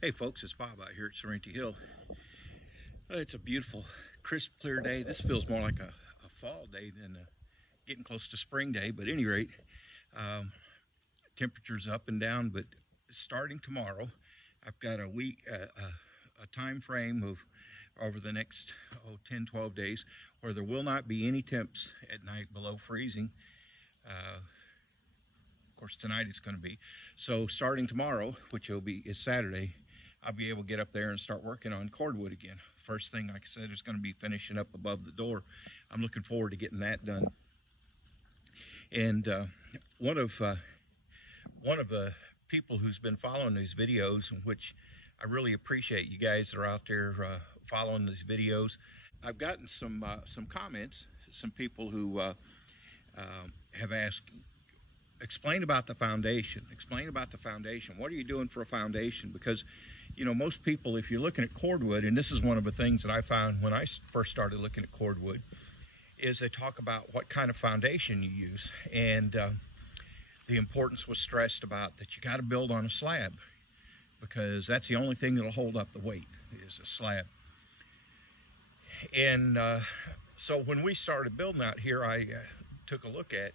Hey folks, it's Bob out here at Sorrento Hill. It's a beautiful, crisp, clear day. This feels more like a fall day than getting close to spring day. But at any rate, temperatures up and down. But starting tomorrow, I've got a week, a time frame of over the next 10, 12 days where there will not be any temps at night below freezing. Of course, tonight it's going to be. So starting tomorrow, which is Saturday, I'll be able to get up there and start working on cordwood again. First thing, like I said, is going to be finishing up above the door. I'm looking forward to getting that done. And one of the people who's been following these videos, in which I really appreciate you guys that are out there following these videos. I've gotten some comments, some people who have asked, explain about the foundation. Explain about the foundation. What are you doing for a foundation? Because, you know, most people, if you're looking at cordwood, and this is one of the things that I found when I first started looking at cordwood, is they talk about what kind of foundation you use. And the importance was stressed about that you got to build on a slab, because that's the only thing that'll hold up the weight is a slab. And so when we started building out here, I took a look at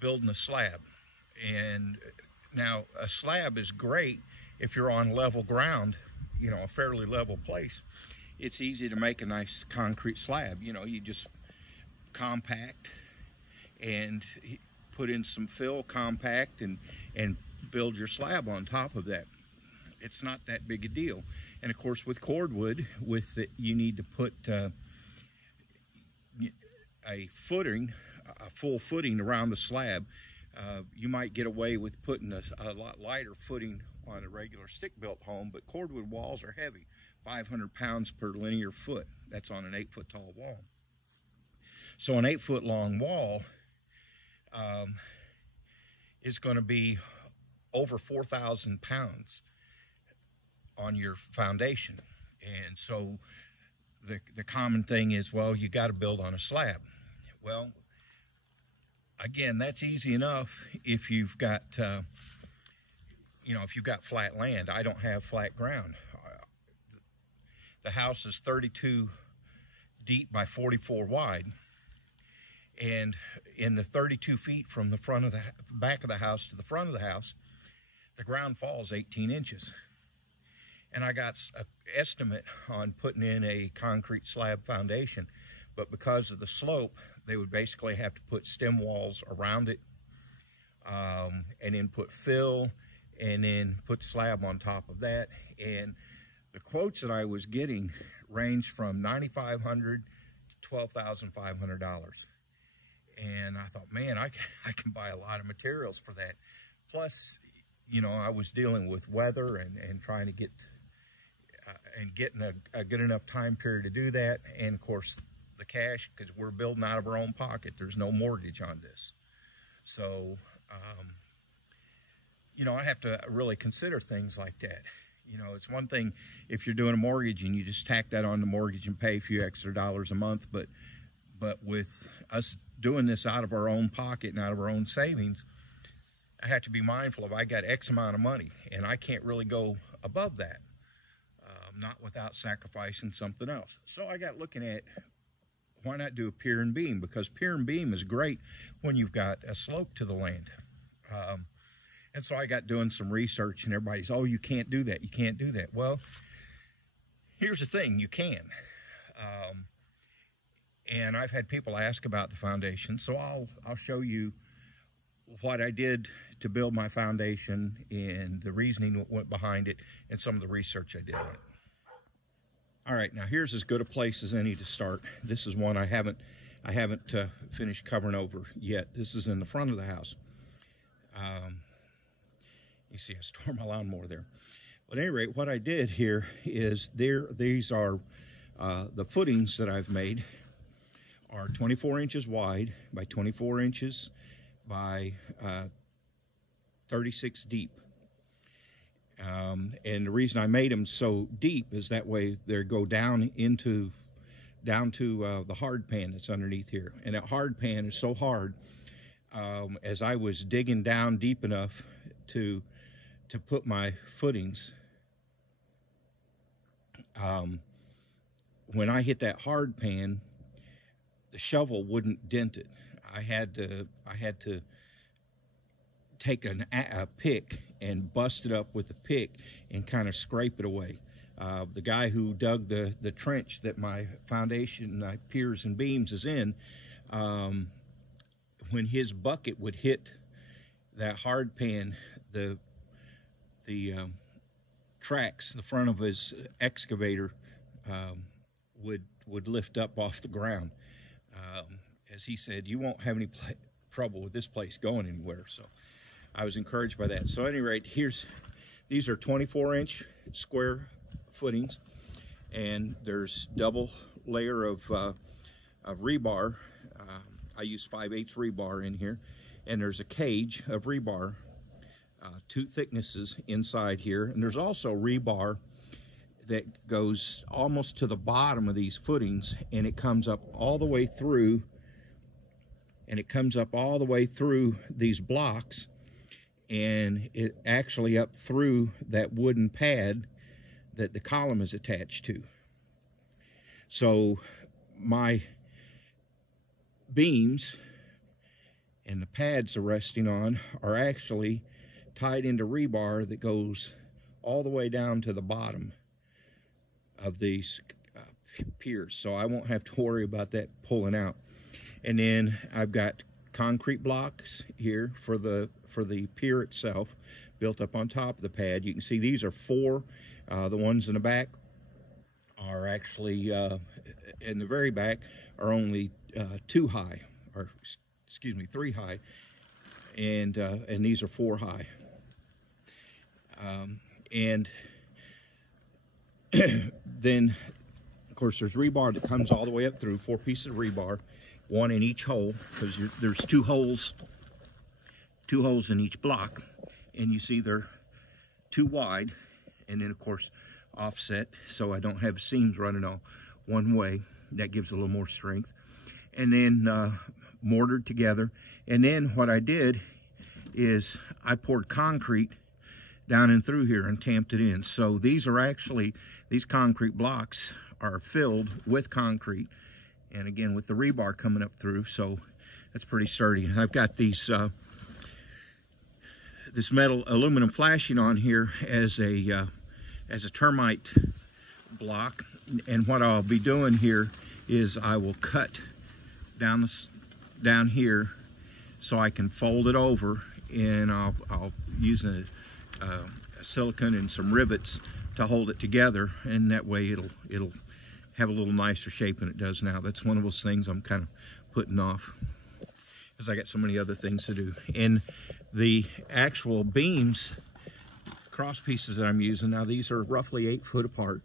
building a slab. And now a slab is great if you're on level ground, you know, a fairly level place. It's easy to make a nice concrete slab. You know, you just compact and put in some fill, compact, and build your slab on top of that. It's not that big a deal. And of course, with cordwood, you need to put a footing, a full footing around the slab. You might get away with putting a lot lighter footing on a regular stick-built home, but cordwood walls are heavy, 500 pounds per linear foot. That's on an 8-foot tall wall. So an 8-foot long wall is going to be over 4,000 pounds on your foundation. And so the common thing is, well, you got to build on a slab. Well, again, that's easy enough if you've got, you know, if you've got flat land. I don't have flat ground. The house is 32 deep by 44 wide. And in the 32 feet from the back of the house to the front of the house, the ground falls 18 inches. And I got an estimate on putting in a concrete slab foundation, but because of the slope, they would basically have to put stem walls around it, and then put fill, and then put slab on top of that. And the quotes that I was getting ranged from $9,500 to $12,500. And I thought, man, I can buy a lot of materials for that. Plus, you know, I was dealing with weather and trying to get getting a good enough time period to do that. And of course, the cash, because we're building out of our own pocket. There's no mortgage on this. So, you know, I have to really consider things like that. You know, it's one thing if you're doing a mortgage and you just tack that on the mortgage and pay a few extra dollars a month, but with us doing this out of our own pocket and out of our own savings, I have to be mindful of I got X amount of money and I can't really go above that, not without sacrificing something else. So I got looking at, why not do a pier and beam? Because pier and beam is great when you've got a slope to the land. And so I got doing some research, and everybody's, oh, you can't do that. You can't do that. Well, here's the thing, you can. And I've had people ask about the foundation, so I'll show you what I did to build my foundation and the reasoning that went behind it and some of the research I did on it. All right, now here's as good a place as any to start. This is one I haven't finished covering over yet. This is in the front of the house. You see, I store my lawnmower there. But at any rate, what I did here is these are the footings that I've made are 24 inches wide by 24 inches by 36 deep. And the reason I made them so deep is that way they go down to the hard pan that's underneath here. And that hard pan is so hard, as I was digging down deep enough to put my footings, When I hit that hard pan, the shovel wouldn't dent it. I had to take a pick and bust it up with a pick and kind of scrape it away. The guy who dug the trench that my foundation, my piers and beams is in, when his bucket would hit that hard pan, the tracks, the front of his excavator would lift up off the ground. As he said, you won't have any trouble with this place going anywhere. So I was encouraged by that. So at any rate, these are 24-inch square footings, and there's double layer of rebar. I use 5/8 rebar in here, and there's a cage of rebar, 2 thicknesses inside here, and there's also rebar that goes almost to the bottom of these footings, and it comes up all the way through, these blocks, and it actually up through that wooden pad that the column is attached to. So my beams and the pads they're resting on are actually tied into rebar that goes all the way down to the bottom of these piers, so I won't have to worry about that pulling out. And then I've got concrete blocks here for the pier itself, built up on top of the pad. You can see these are 4. The ones in the back are actually, in the very back, are only 2 high, or excuse me, 3 high, and these are 4 high. And then, of course, there's rebar that comes all the way up through, 4 pieces of rebar, 1 in each hole, because there's 2 holes in each block, and you see they're 2 wide, and then of course offset, so I don't have seams running all one way. That gives a little more strength. And then mortared together. And then what I did is I poured concrete down and through here and tamped it in. So these concrete blocks are filled with concrete, and again with the rebar coming up through, so that's pretty sturdy. I've got these this metal aluminum flashing on here as a termite block, and what I'll be doing here is I will cut down here so I can fold it over, and I'll use a silicone and some rivets to hold it together, and that way it'll have a little nicer shape than it does now. That's one of those things I'm kind of putting off because I got so many other things to do. And the actual beams, cross pieces that I'm using, now these are roughly 8 foot apart,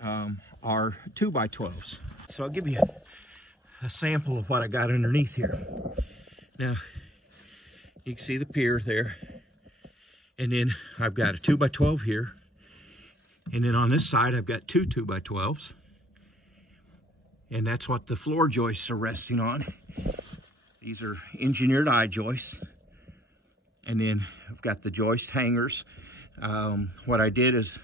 are 2x12s. So I'll give you a sample of what I got underneath here. Now, you can see the pier there, and then I've got a 2x12 here, and then on this side I've got 2 2x12s, and that's what the floor joists are resting on. These are engineered I-joists, and then I've got the joist hangers. What I did is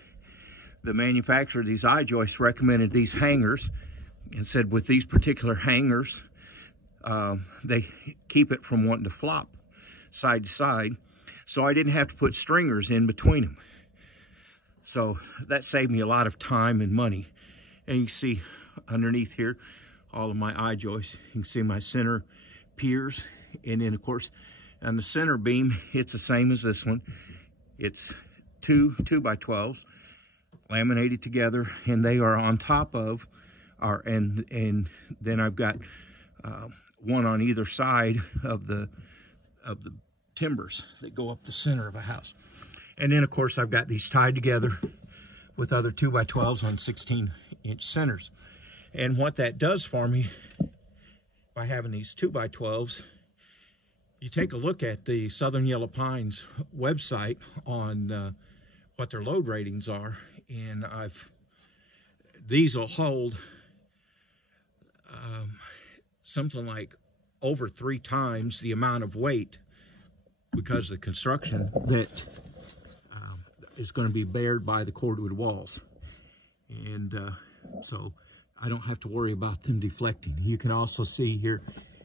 the manufacturer of these I-joists recommended these hangers and said with these particular hangers, they keep it from wanting to flop side to side. So I didn't have to put stringers in between them. So that saved me a lot of time and money. And you can see underneath here, all of my I-joists. You can see my center piers. And then of course, on the center beam, it's the same as this one. It's 2 2x12s laminated together, and they are on top of our, and then I've got one on either side of the timbers that go up the center of a house. And then of course I've got these tied together with other 2x12s on 16-inch centers. And what that does for me by having these 2x12s, you take a look at the Southern Yellow Pines website on what their load ratings are, and these will hold something like over 3 times the amount of weight because of the construction that is going to be bared by the cordwood walls. And so I don't have to worry about them deflecting. You can also see here,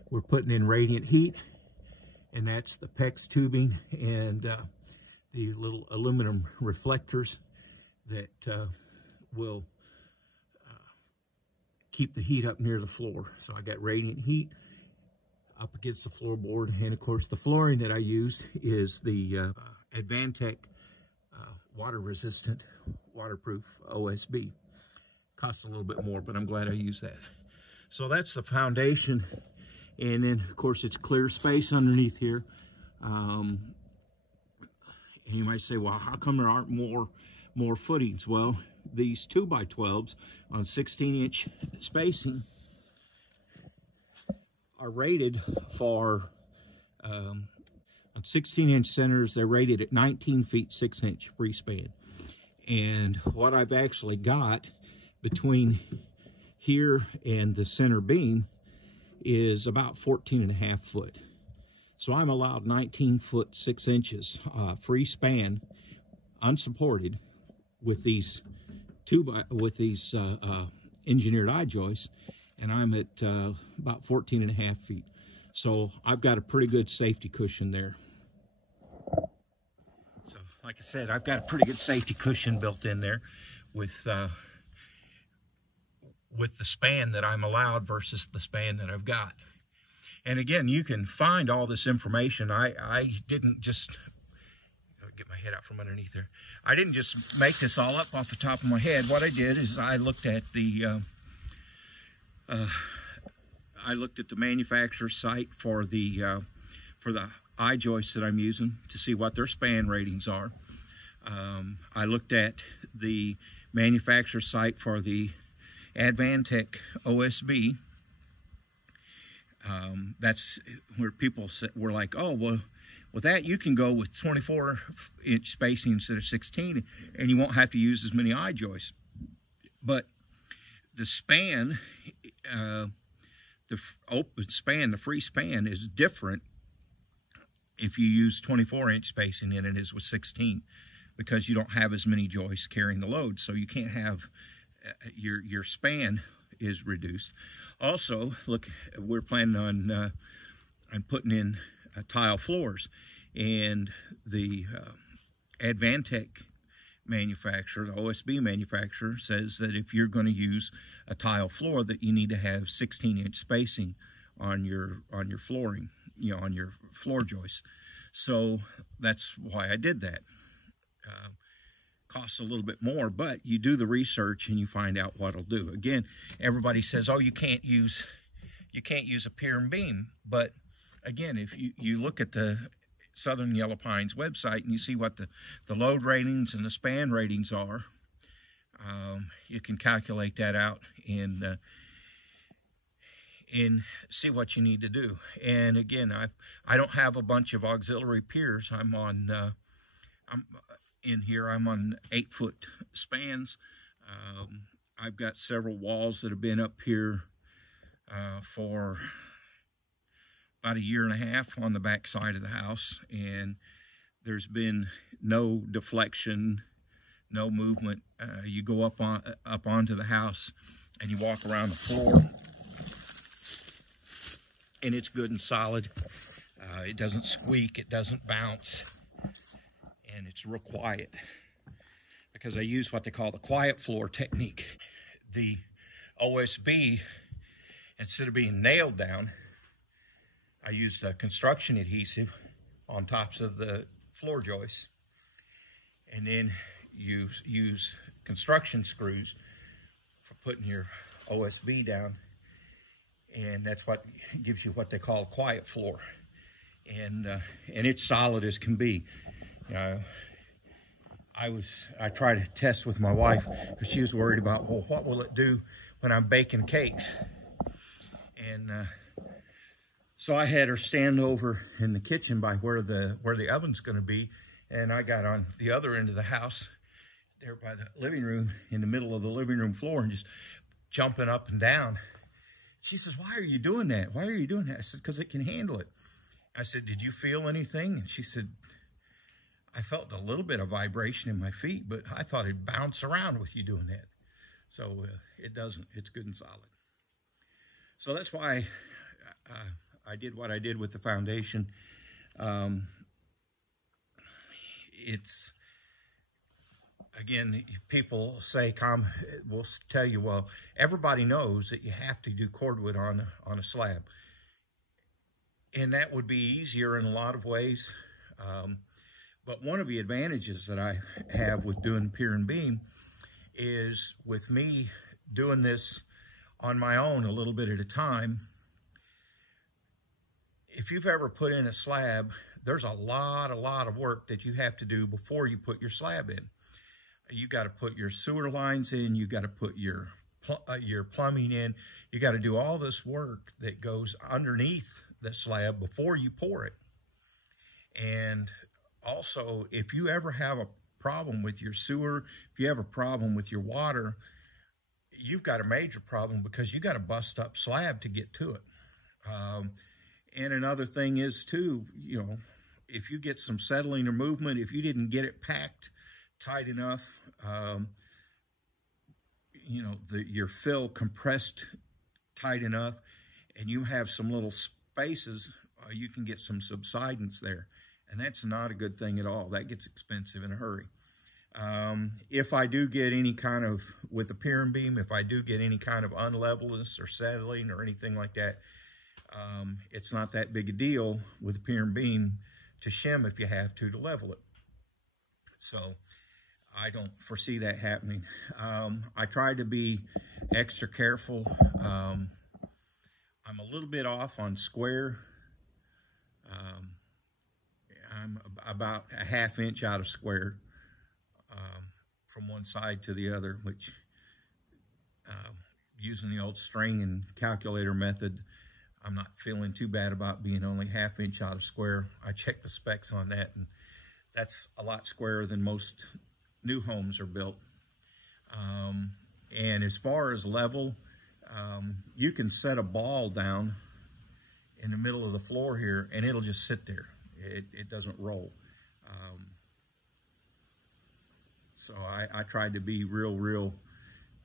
we're putting in radiant heat, and that's the PEX tubing and the little aluminum reflectors that will keep the heat up near the floor. So I got radiant heat up against the floorboard, and of course the flooring that I used is the Advantech water resistant, waterproof OSB. Costs a little bit more, but I'm glad I used that. So that's the foundation, and then of course it's clear space underneath here. And you might say, well, how come there aren't more footings? Well, these 2x12s on 16-inch spacing are rated for, on 16-inch centers, they're rated at 19 feet 6-inch free span. And what I've actually got between here and the center beam is about 14.5 foot. So I'm allowed 19 foot 6 inches free span, unsupported, with these engineered eye joists, and I'm at about 14.5 feet. So I've got a pretty good safety cushion there. So like I said, I've got a pretty good safety cushion built in there with the span that I'm allowed versus the span that I've got. And again, you can find all this information. I didn't just get my head out from underneath there. I didn't just make this all up off the top of my head. What I did is I looked at the manufacturer's site for the eye joists that I'm using to see what their span ratings are. I looked at the manufacturer's site for the Advantech OSB. That's where people were like, oh, well, with that you can go with 24-inch spacing instead of 16, and you won't have to use as many eye joists. But the span, the open span, the free span is different if you use 24-inch spacing in it as with 16, because you don't have as many joists carrying the load, so you can't have your span is reduced. Also, look, we're planning on putting in tile floors, and the Advantech manufacturer, the OSB manufacturer, says that if you're going to use a tile floor, that you need to have 16-inch spacing on your flooring, you know, on your floor joists. So that's why I did that. Costs a little bit more, but you do the research and you find out what it'll do. Again, everybody says, oh, you can't use a pier and beam. But again, if you look at the Southern Yellow Pines website and you see what the load ratings and the span ratings are, you can calculate that out and see what you need to do. And again, I don't have a bunch of auxiliary piers. I'm on I'm on 8-foot spans. I've got several walls that have been up here for about 1.5 years on the back side of the house, and there's been no deflection, no movement. You go up onto the house and you walk around the floor, and it's good and solid. It doesn't squeak, it doesn't bounce, and it's real quiet because I use what they call the quiet floor technique. The OSB, instead of being nailed down, I used a construction adhesive on tops of the floor joists, and then you use construction screws for putting your OSB down, and that's what gives you what they call a quiet floor, and it's solid as can be. I tried to test with my wife because she was worried about, well, what will it do when I'm baking cakes? And so I had her stand over in the kitchen by where the oven's going to be, and I got on the other end of the house there by the living room, in the middle of the living room floor, and just jumping up and down. She says, why are you doing that? Why are you doing that? I said, because it can handle it. I said, did you feel anything? And she said, I felt a little bit of vibration in my feet, but I thought it'd bounce around with you doing that. So it doesn't. It's good and solid. So that's why I did what I did with the foundation. It's, again, people will tell you, well, everybody knows that you have to do cordwood on a slab. And that would be easier in a lot of ways. But one of the advantages that I have with doing pier and beam is, with me doing this on my own a little bit at a time, if you've ever put in a slab, there's a lot of work that you have to do before you put your slab in. You got to put your sewer lines in, you got to put your plumbing in, you got to do all this work that goes underneath the slab before you pour it. And also, if you ever have a problem with your sewer, if you have a problem with your water, you've got a major problem, because you got a bust up slab to get to it. And another thing is too, you know, if you get some settling or movement, if you didn't get it packed tight enough, you know, your fill compressed tight enough, and you have some little spaces, you can get some subsidence there. And that's not a good thing at all. That gets expensive in a hurry. If I do get any kind of, with the pier and beam, if I do get any kind of unlevelness or settling or anything like that, it's not that big a deal with the pier and beam to shim if you have to level it. So I don't foresee that happening. I try to be extra careful. I'm a little bit off on square. I'm about a ½ inch out of square from one side to the other, which using the old string and calculator method, I'm not feeling too bad about being only ½ inch out of square. I checked the specs on that, and that's a lot squarer than most new homes are built. And as far as level, you can set a ball down in the middle of the floor here, and it'll just sit there. It doesn't roll. So I tried to be real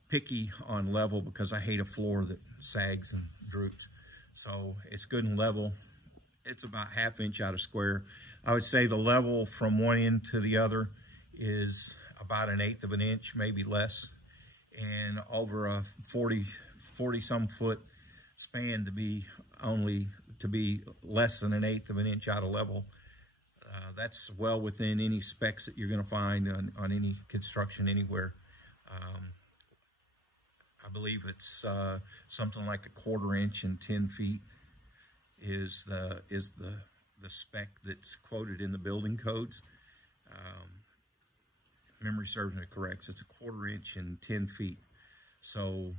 picky on level, because I hate a floor that sags and droops. So it's good and level. It's about ½ inch out of square. I would say the level from one end to the other is about 1/8 of an inch, maybe less. And over a 40 some foot span to be less than 1/8 of an inch out of level. That's well within any specs that you're going to find on any construction anywhere. I believe it's something like 1/4 inch and 10 feet is the spec that's quoted in the building codes. Memory serves me correct. It's 1/4 inch and 10 feet. So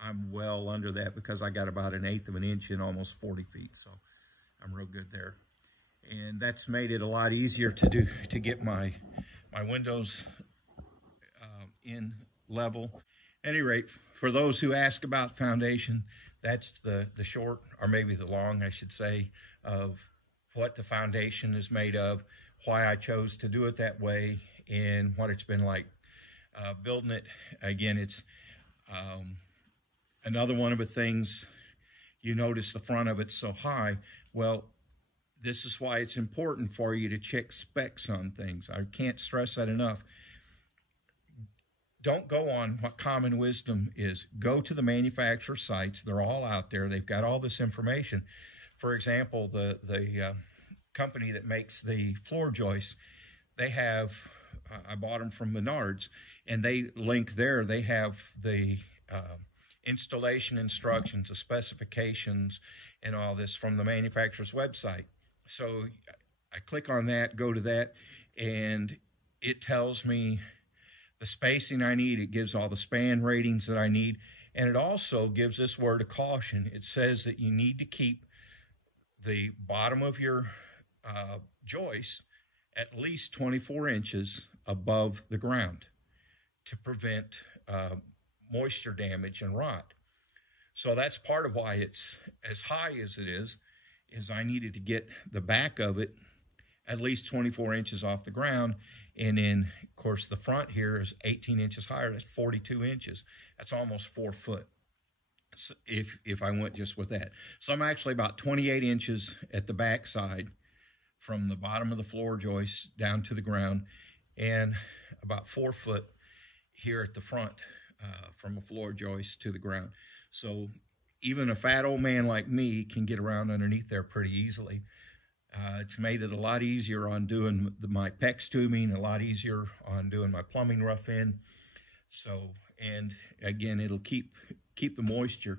I'm well under that, because I got about 1/8 of an inch and almost 40 feet. So I'm real good there. And that's made it a lot easier to get my windows in level. At any rate, for those who ask about foundation, that's the short, or maybe the long, I should say, of what the foundation is made of, why I chose to do it that way, and what it's been like building it. Again, it's another one of the things, you notice the front of it's so high. Well, this is why it's important for you to check specs on things. I can't stress that enough. Don't go on what common wisdom is. Go to the manufacturer sites. They're all out there. They've got all this information. For example, the company that makes the floor joists, they have, I bought them from Menards, and they link there. They have the installation instructions, the specifications, and all this from the manufacturer's website. So I click on that, go to that, and it tells me the spacing I need. It gives all the span ratings that I need. And it also gives this word of caution. It says that you need to keep the bottom of your joist at least 24 inches above the ground to prevent moisture damage and rot. So that's part of why it's as high as it is I needed to get the back of it at least 24 inches off the ground. And then, of course, the front here is 18 inches higher. That's 42 inches. That's almost 4 foot. So if I went just with that. So I'm actually about 28 inches at the back side from the bottom of the floor joist down to the ground, and about 4 foot here at the front from a floor joist to the ground. So even a fat old man like me can get around underneath there pretty easily. It's made it a lot easier on doing my PEX tubing, a lot easier on doing my plumbing rough in. So, and again, it'll keep the moisture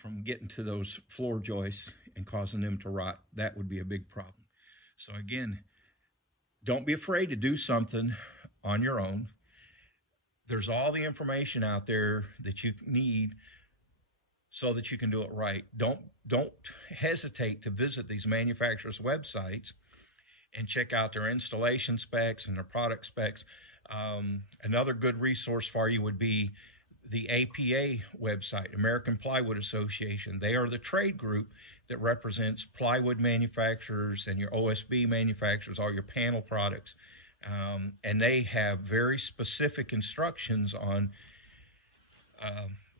from getting to those floor joists and causing them to rot. That would be a big problem. So again, don't be afraid to do something on your own. There's all the information out there that you need so that you can do it right. Don't hesitate to visit these manufacturers' websites and check out their installation specs and their product specs. Another good resource for you would be the APA website, American Plywood Association. They are the trade group that represents plywood manufacturers and your OSB manufacturers, all your panel products. And they have very specific instructions on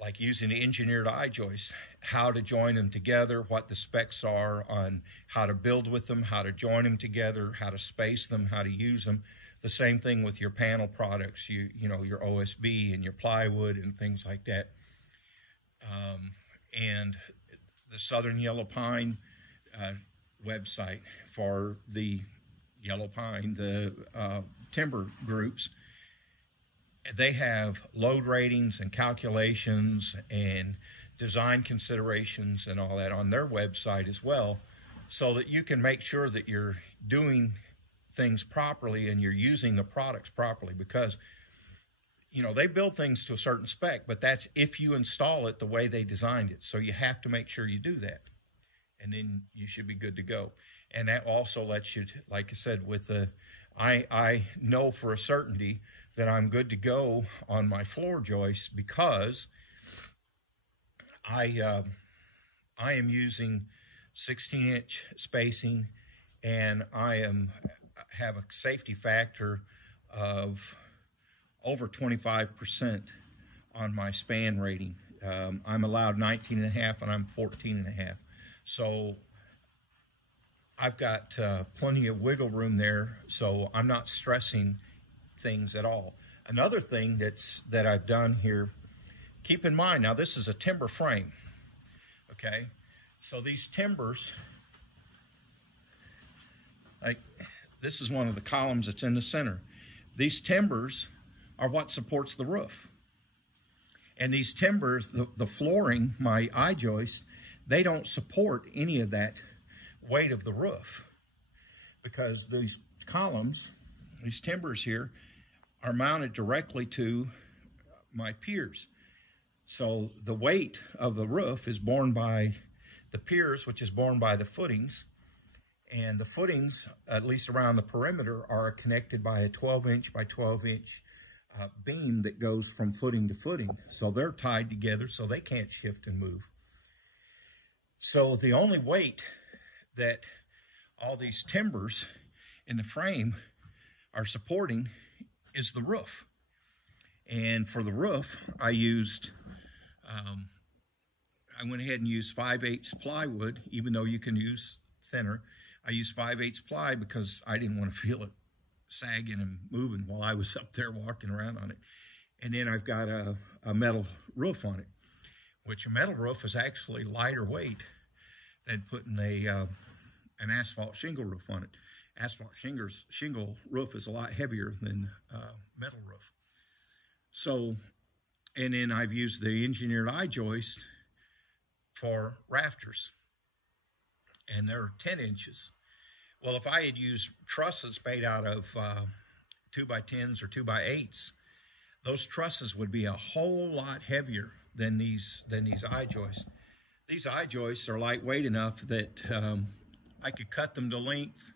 like using the engineered I-joists, how to join them together, what the specs are on how to build with them, how to join them together, how to space them, how to use them. The same thing with your panel products, you know, your OSB and your plywood and things like that. And the Southern Yellow Pine website for the yellow pine, the timber groups. They have load ratings and calculations and design considerations and all that on their website as well, so that you can make sure that you're doing things properly and you're using the products properly, because you know they build things to a certain spec, but that's if you install it the way they designed it. So you have to make sure you do that, and then you should be good to go. And that also lets you, like I said, with the I know for a certainty that I'm good to go on my floor joists because I am using 16-inch spacing, and I have a safety factor of over 25% on my span rating. I'm allowed 19.5 and I'm 14.5. So I've got plenty of wiggle room there, so I'm not stressing things at all. Another thing that I've done here, keep in mind, now this is a timber frame, okay? So these timbers, like this is one of the columns that's in the center. These timbers are what supports the roof. And these timbers, the flooring, my I-joist, they don't support any of that weight of the roof, because these columns, these timbers here, are mounted directly to my piers. So the weight of the roof is borne by the piers, which is borne by the footings. And the footings, at least around the perimeter, are connected by a 12-inch by 12-inch beam that goes from footing to footing. So they're tied together so they can't shift and move. So the only weight that all these timbers in the frame are supporting is the roof. And for the roof, I went ahead and used 5/8 plywood, even though you can use thinner. I used 5/8 ply because I didn't want to feel it sagging and moving while I was up there walking around on it. And then I've got a metal roof on it, which a metal roof is actually lighter weight than putting an asphalt shingle roof on it. Asphalt shingle roof is a lot heavier than metal roof. So, and then I've used the engineered I-joist for rafters, and they're 10 inches. Well, if I had used trusses made out of 2x10s or 2x8s, those trusses would be a whole lot heavier than these I-joists. These I-joists are lightweight enough that I could cut them to length.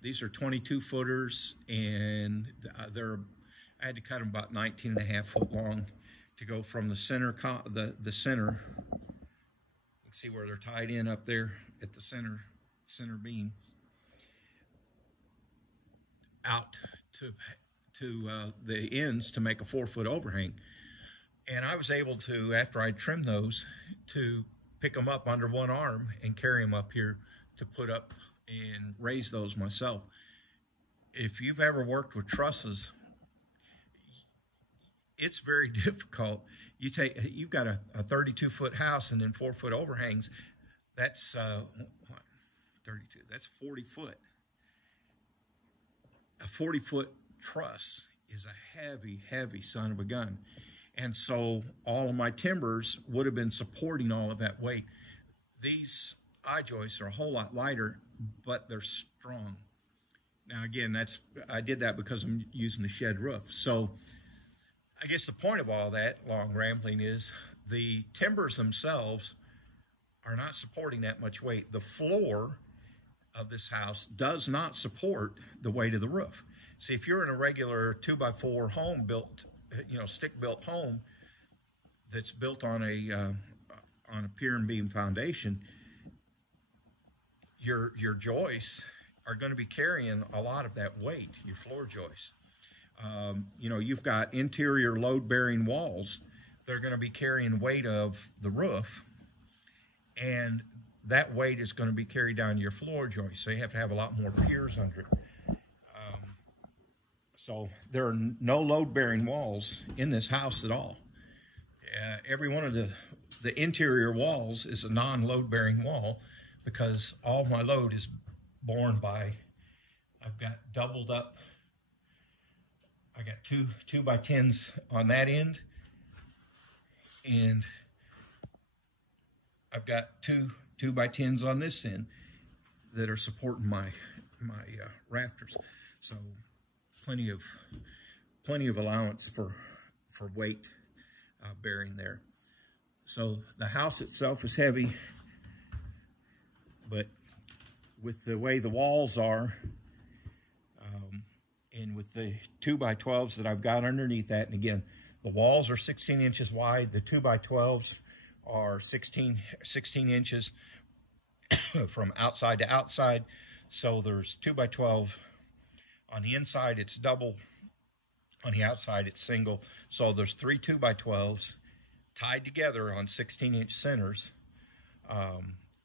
These are 22 footers, and I had to cut them about 19.5 foot long to go from the center, the center. You can see where they're tied in up there at the center beam, out to the ends to make a 4-foot overhang. And I was able to, after I trimmed those, to pick them up under one arm and carry them up here to put up and raise those myself. If you've ever worked with trusses, it's very difficult. You've got a 32-foot house and then 4-foot overhangs. That's 32. That's 40 foot. A 40-foot truss is a heavy, heavy son of a gun. And so all of my timbers would have been supporting all of that weight. These I-joists are a whole lot lighter, but they're strong. Now, again, I did that because I'm using the shed roof. So I guess the point of all that long rambling is the timbers themselves are not supporting that much weight. The floor of this house does not support the weight of the roof. See, if you're in a regular 2x4 home built, stick-built home that's built on a pier and beam foundation, your joists are going to be carrying a lot of that weight, your floor joists. You've got interior load-bearing walls that are going to be carrying weight of the roof, and that weight is going to be carried down to your floor joist, so you have to have a lot more piers under it. So there are no load-bearing walls in this house at all. Every one of the interior walls is a non-load-bearing wall because all my load is borne by, I've got doubled up, I got two 2x10s on that end, and I've got two 2x10s on this end that are supporting my rafters. So plenty of allowance for weight bearing there. So the house itself is heavy, but with the way the walls are, and with the 2x12s that I've got underneath that, and again, the walls are 16 inches wide, the 2x12s are 16 inches from outside to outside. So there's 2x12 on the inside, it's double. On the outside, it's single. So there's 3 2x12s tied together on 16-inch centers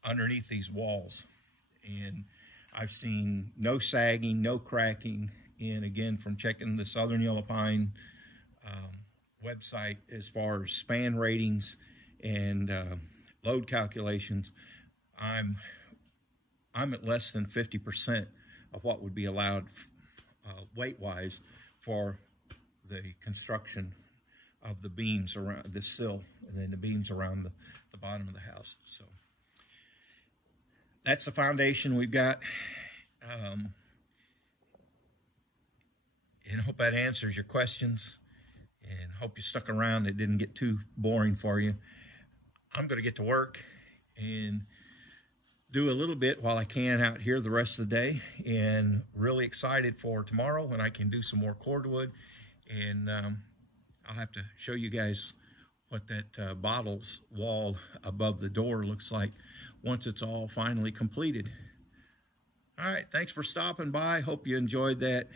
underneath these walls. And I've seen no sagging, no cracking. And again, from checking the Southern Yellow Pine website as far as span ratings and load calculations, I'm at less than 50% of what would be allowed weight-wise for the construction of the beams around the sill and then the beams around the bottom of the house. So that's the foundation we've got. And I hope that answers your questions, and hope you stuck around. It didn't get too boring for you. I'm going to get to work and do a little bit while I can out here the rest of the day, and really excited for tomorrow when I can do some more cordwood. And I'll have to show you guys what that bottles wall above the door looks like once it's all finally completed. All right, thanks for stopping by. Hope you enjoyed that.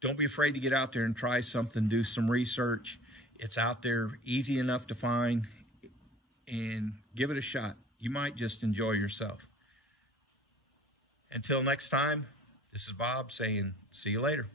Don't be afraid to get out there and try something, do some research. It's out there, easy enough to find, and give it a shot. You might just enjoy yourself. Until next time, this is Bob saying, see you later.